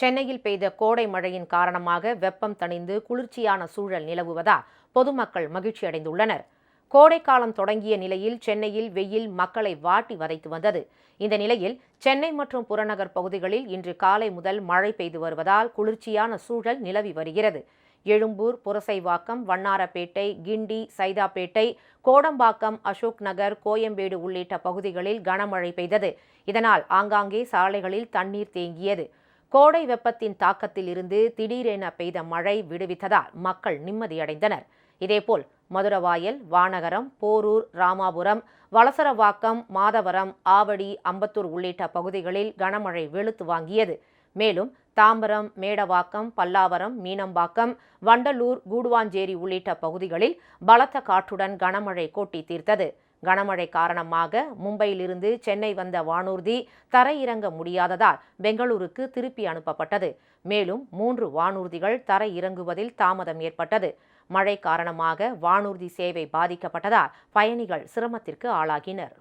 சென்னையில் பெய்த கோடை மழையின் காரணமாக வெப்பம் தணிந்து குளிர்ச்சியான சூழல் நிலவுவதால் பொதுமக்கள் மகிழ்ச்சி அடைந்துள்ளனர். கோடைக்காலம் தொடங்கிய நிலையில் சென்னையில் வெயில் மக்களை வாட்டி வதைத்து வந்தது. இந்த நிலையில் சென்னை மற்றும் புறநகர் பகுதிகளில் இன்று காலை முதல் மழை பெய்து வருவதால் குளிர்ச்சியான சூழல் நிலவி வருகிறது. எழும்பூர் புரசைவாக்கம் வண்ணாரப்பேட்டை கிண்டி சைதாப்பேட்டை கோடம்பாக்கம் அசோக் நகர் கோயம்பேடு உள்ளிட்ட பகுதிகளில் கனமழை பெய்தது. இதனால் ஆங்காங்கே சாலைகளில் தண்ணீர் தேங்கியது. கோடை வெப்பத்தின் தாக்கத்தில் இருந்து திடீரென பெய்த மழை விடுவித்ததால் மக்கள் நிம்மதியடைந்தனர். இதேபோல் மதுரவாயல் வானகரம் போரூர் ராமாபுரம் வலசரவாக்கம் மாதவரம் ஆவடி அம்பத்தூர் உள்ளிட்ட பகுதிகளில் கனமழை வெளுத்து வாங்கியது. மேலும் தாம்பரம் மேடவாக்கம் பல்லாவரம் மீனம்பாக்கம் வண்டலூர் கூடுவாஞ்சேரி உள்ளிட்ட பகுதிகளில் பலத்த காற்றுடன் கனமழை கொட்டி தீர்த்தது. கனமழை காரணமாக மும்பையிலிருந்து சென்னை வந்த வானூர்தி தரையிறங்க முடியாததால் பெங்களூருக்கு திருப்பி அனுப்பப்பட்டது. மேலும் மூன்று வானூர்திகள் தரையிறங்குவதில் தாமதம் ஏற்பட்டது. மழை காரணமாக வானூர்தி சேவை பாதிக்கப்பட்டதால் பயணிகள் சிரமத்திற்கு ஆளாகினர்.